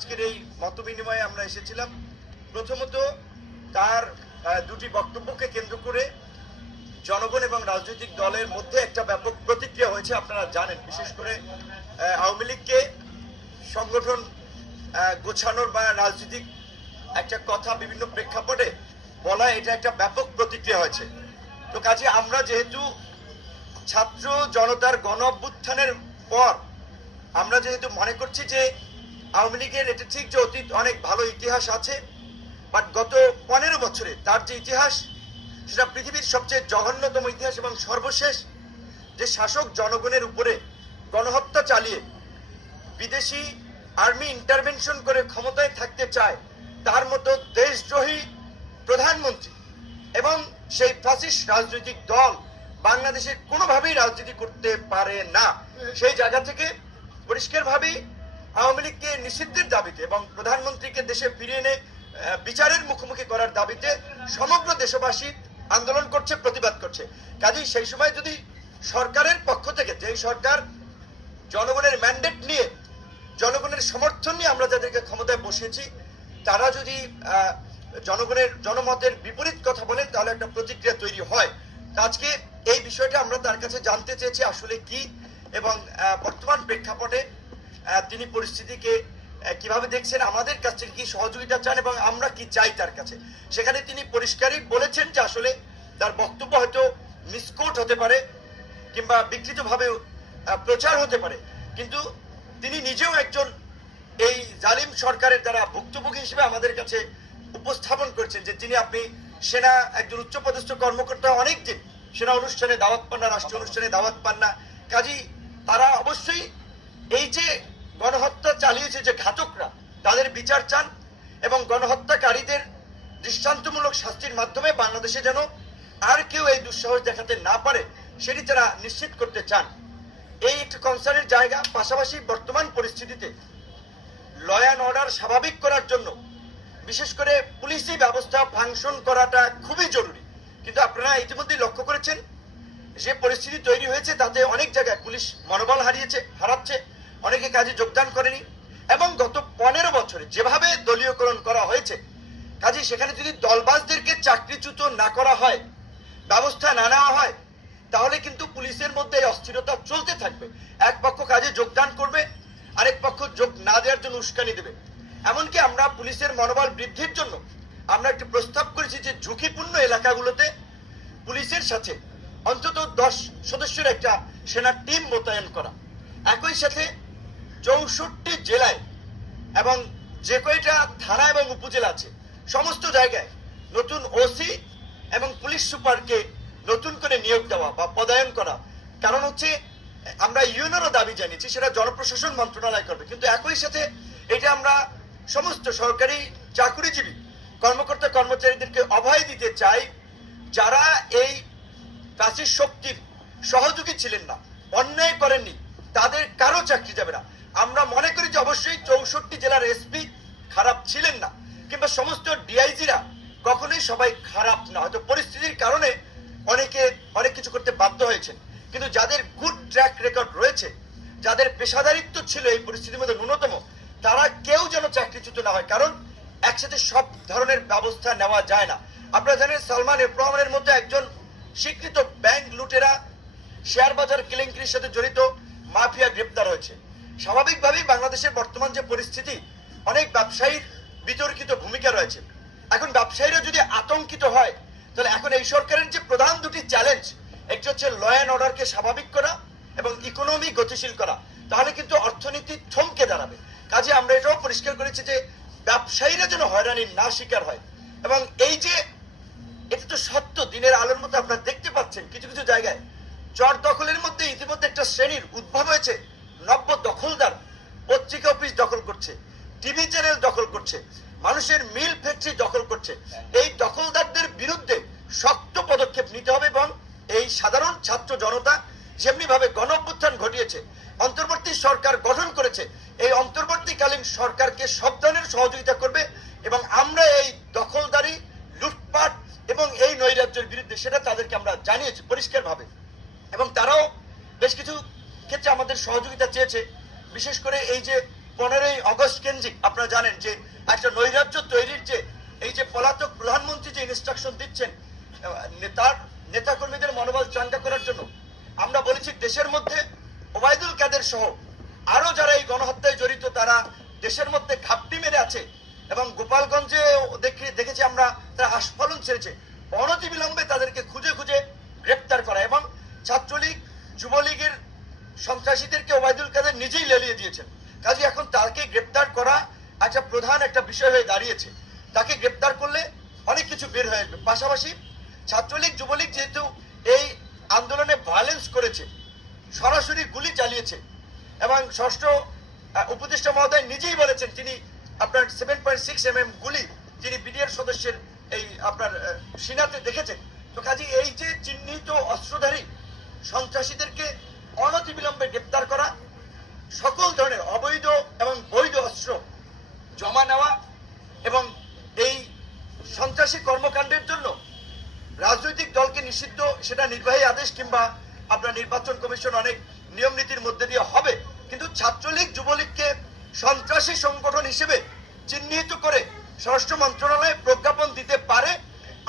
আজকের এই মত বিনিময়ে আমরা এসেছিলাম। প্রথমত তার দুটি বক্তব্যকে কেন্দ্র করে জনগণ এবং রাজনৈতিক দলের মধ্যে একটা ব্যাপক প্রতিক্রিয়া হয়েছে, আপনারা জানেন। বিশেষ করে আওয়ামী লীগকে সংগঠন গোছানোর বা রাজনৈতিক একটা কথা বিভিন্ন প্রেক্ষাপটে বলা এটা একটা ব্যাপক প্রতিক্রিয়া হয়েছে। তো কাজে আমরা যেহেতু ছাত্র জনতার গণ অভ্যুত্থানের পর আমরা যেহেতু মনে করছি যে আওয়ামী লীগের এটা ঠিক যে অতীত অনেক ভালো ইতিহাস আছে বাট গত পনেরো বছরে তার যে ইতিহাস, সেটা পৃথিবীর সবচেয়ে জঘন্যতম ইতিহাস এবং সর্বশেষ যে শাসক জনগণের উপরে গণহত্যা চালিয়ে বিদেশি আর্মি ইন্টারভেনশন করে ক্ষমতায় থাকতে চায়, তার মতো দেশদ্রোহী প্রধানমন্ত্রী এবং সেই ফ্যাসিস্ট রাজনৈতিক দল বাংলাদেশে কোনোভাবেই রাজনীতি করতে পারে না। সেই জায়গা থেকে পরিষ্কারভাবেই আওয়ামী লীগকে নিষিদ্ধের দাবিতে এবং প্রধানমন্ত্রীকে দেশে ফিরিয়ে এনে বিচারের মুখোমুখি করার দাবিতে সমগ্র দেশবাসী আন্দোলন করছে, প্রতিবাদ করছে। কাজেই সেই সময় যদি সরকারের পক্ষ থেকে, যেই সরকার জনগণের ম্যান্ডেট নিয়ে, জনগণের সমর্থন নিয়ে আমরা যাদেরকে ক্ষমতায় বসিয়েছি, তারা যদি জনগণের, জনমতের বিপরীত কথা বলেন, তাহলে একটা প্রতিক্রিয়া তৈরি হয়। আজকে এই বিষয়টা আমরা তার কাছে জানতে চেয়েছি, আসলে কি এবং বর্তমান প্রেক্ষাপটে তিনি পরিস্থিতিকে কীভাবে দেখছেন, আমাদের কাছ থেকে কি সহযোগিতা চান এবং আমরা কি চাই তার কাছে? সেখানে তিনি পরিষ্কারই বলেছেন যে আসলে তার বক্তব্য হয়তো মিসকোট হতে পারে কিংবা বিকৃতভাবে প্রচার হতে পারে। কিন্তু তিনি নিজেও একজন এই জালিম সরকারের দ্বারা ভুক্তভোগী হিসেবে আমাদের কাছে উপস্থাপন করছেন যে তিনি আপনি সেনা, একজন উচ্চপদস্থ কর্মকর্তা অনেক দিন সেনা অনুষ্ঠানে দাওয়াত পান না রাষ্ট্রীয় অনুষ্ঠানে দাওয়াত পান না। কাজী তারা অবশ্যই এই যে গণহত্যা চালিয়েছে যে ঘাতকরা, তাদের বিচার চান এবং গণহত্যাকারীদের দৃষ্টান্তমূলক শাস্তির মাধ্যমে বাংলাদেশে যেন আর কেউ এই দুঃসাহস দেখাতে না পারে, সেটি তারা নিশ্চিত করতে চান। এই একটি কনসার্নের জায়গা, পাশাপাশি বর্তমান পরিস্থিতিতে ল অ্যান্ড অর্ডার স্বাভাবিক করার জন্য, বিশেষ করে পুলিশি ব্যবস্থা ফাংশন করাটা খুবই জরুরি। কিন্তু আপনারা ইতিমধ্যেই লক্ষ্য করেছেন, যে পরিস্থিতি তৈরি হয়েছে, তাতে অনেক জায়গায় পুলিশ মনোবল হারিয়েছে, হারাচ্ছে। অনেকে কাজে যোগদান করেনি এবং গত পনেরো বছরে যেভাবে দলীয়করণ করা হয়েছে কাজে সেখানে যদি দলবাজদেরকে চাকরিচ্যুত না করা হয়, ব্যবস্থা না নেওয়া হয়, তাহলে কিন্তু পুলিশের মধ্যে এই অস্থিরতা চলতে থাকবে। এক পক্ষ কাজে যোগদান করবে, আরেক পক্ষ যোগ না দেওয়ার জন্য উস্কানি দেবে। এমনকি আমরা পুলিশের মনোবল বৃদ্ধির জন্য আমরা একটি প্রস্তাব করেছি যে ঝুঁকিপূর্ণ এলাকাগুলোতে পুলিশের সাথে অন্তত দশ সদস্যের একটা সেনা টিম মোতায়েন করা। একই সাথে চৌষট্টি জেলায় এবং যে কয়টা থানা এবং উপজেলা আছে, সমস্ত জায়গায় নতুন ওসি এবং পুলিশ সুপারকে নতুন করে নিয়োগ দেওয়া বা পদায়ন করা। কারণ হচ্ছে, আমরা ইউনেরও দাবি জানিয়েছি, সেটা জনপ্রশাসন মন্ত্রণালয় করবে। কিন্তু একই সাথে এটা আমরা সমস্ত সরকারি চাকুরিজীবী, কর্মকর্তা কর্মচারীদেরকে অভয় দিতে চাই, যারা এই ফ্যাসিস্ট শক্তির সহযোগী ছিলেন না, অন্যায় করেননি, তাদের কারও চাকরি যাবে না। আমরা মনে করি যে অবশ্যই চৌষট্টি জেলার এসপি খারাপ ছিলেন না, কিংবা সমস্ত ডিআইজিরা কখনোই সবাই খারাপ না। হয়তো পরিস্থিতির কারণে অনেকে অনেক কিছু করতে বাধ্য হয়েছেন, কিন্তু যাদের গুড ট্র্যাক রেকর্ড রয়েছে, যাদের পেশাদারিত্ব ছিল এই পরিস্থিতির মধ্যে ন্যূনতম, তারা কেউ যেন চাকরিচ্যুত না হয়, কারণ একসাথে সব ধরনের ব্যবস্থা নেওয়া যায় না। আপনারা জানেন সালমান এফ রহমানের মধ্যে একজন স্বীকৃত ব্যাংক লুটেরা শেয়ার বাজার কেলেঙ্কারির সাথে জড়িত, মাফিয়া গ্রেপ্তার হয়েছে। স্বাভাবিকভাবেই বাংলাদেশের বর্তমান যে পরিস্থিতি, অনেক ব্যবসায়ীর বিতর্কিত ভূমিকা রয়েছে। এখন ব্যবসায়ীরা যদি আতঙ্কিত হয়, তাহলে এখন এই সরকারের যে প্রধান দুটি চ্যালেঞ্জ একটি হচ্ছে ল অ্যান্ড অর্ডারকে স্বাভাবিক করা এবং ইকোনমি গতিশীল করা, তাহলে কিন্তু অর্থনীতি থমকে দাঁড়াবে। কাজে আমরা এটাও পরিষ্কার করেছি যে ব্যবসায়ীরা যেন হয়রানির না শিকার হয়। এবং এই যে, এটা তো সত্য, দিনের আলোর মতো করছে এই দখলদারদের বিরুদ্ধে শক্ত পদক্ষেপ নিতে হবে এবং এই সাধারণ ছাত্র জনতা যেমনি ভাবে গণঅভ্যুত্থান ঘটিয়েছে, অন্তর্বর্তী সরকার গঠন করেছে, এই অন্তর্বর্তীকালীন সরকারকে সব ধরনের সহযোগিতা করবে এবং আমরা এই দখলদারি, লুটপাট এবং এই নৈরাজ্যের বিরুদ্ধে সেটা তাদেরকে আমরা জানিয়েছি পরিষ্কারভাবে। এবং তারাও বেশ কিছু ক্ষেত্রে আমাদের সহযোগিতা চেয়েছে। বিশেষ করে এই যে পনেরোই অগস্ট কেন্দ্রিক, আপনারা জানেন যে একটা নৈরাজ্য তৈরির যে এই যে পলাতক প্রধানমন্ত্রী যে ইনস্ট্রাকশন দিচ্ছেন নেতার নেতাকর্মীদের মনোবল চাঙ্গা করার জন্য, আমরা বলেছি দেশের মধ্যে ওবায়দুল কাদের সহ আরও যারা এই গণহত্যায় জড়িত, তারা দেশের মধ্যে ঘাপটি মেরে আছে এবং গোপালগঞ্জে দেখে, দেখেছি আমরা তারা আস্ফলন ছেড়েছে। অনতিবিলম্বে তাদেরকে খুঁজে খুঁজে গ্রেপ্তার করা এবং ছাত্রলীগ, যুবলীগের সন্ত্রাসীদেরকে ওবায়দুল কাদের নিজেই লেলিয়ে দিয়েছেন। কাজে এখন তাকে গ্রেপ্তার করা একটা প্রধান একটা বিষয় হয়ে দাঁড়িয়েছে। তাকে গ্রেপ্তার করলে অনেক কিছু বের হয়ে আসবে। পাশাপাশি ছাত্রলীগ, যুবলীগ যেহেতু এই আন্দোলনে ভায়োলেন্স করেছে, সরাসরি গুলি চালিয়েছে এবং ষষ্ঠ উপদেষ্টা মহোদয় নিজেই বলেছেন তিনি আপনার seven point six M M গুলি তিনি বিডিআর সদস্যের এই আপনার সিনাতে দেখেছেন। তো কাজে, এই যে চিহ্নিত অস্ত্রধারী সন্ত্রাসীদেরকে অনতিবিলম্বে গ্রেপ্তার করা, সকল ধরনের অবৈধ এবং বৈধ অস্ত্র জমা নেওয়া এবং এই সন্ত্রাসী কর্মকাণ্ডের জন্য রাজনৈতিক দলকে নিষিদ্ধ সেটা নির্বাহী আদেশ কিংবা আপনার নির্বাচন কমিশন অনেক নিয়ম নীতির মধ্যে দিয়ে হবে। কিন্তু ছাত্রলীগ, যুবলীগকে সন্ত্রাসী সংগঠন হিসেবে চিহ্নিত করে স্বরাষ্ট্র মন্ত্রণালয়ে প্রজ্ঞাপন দিতে পারে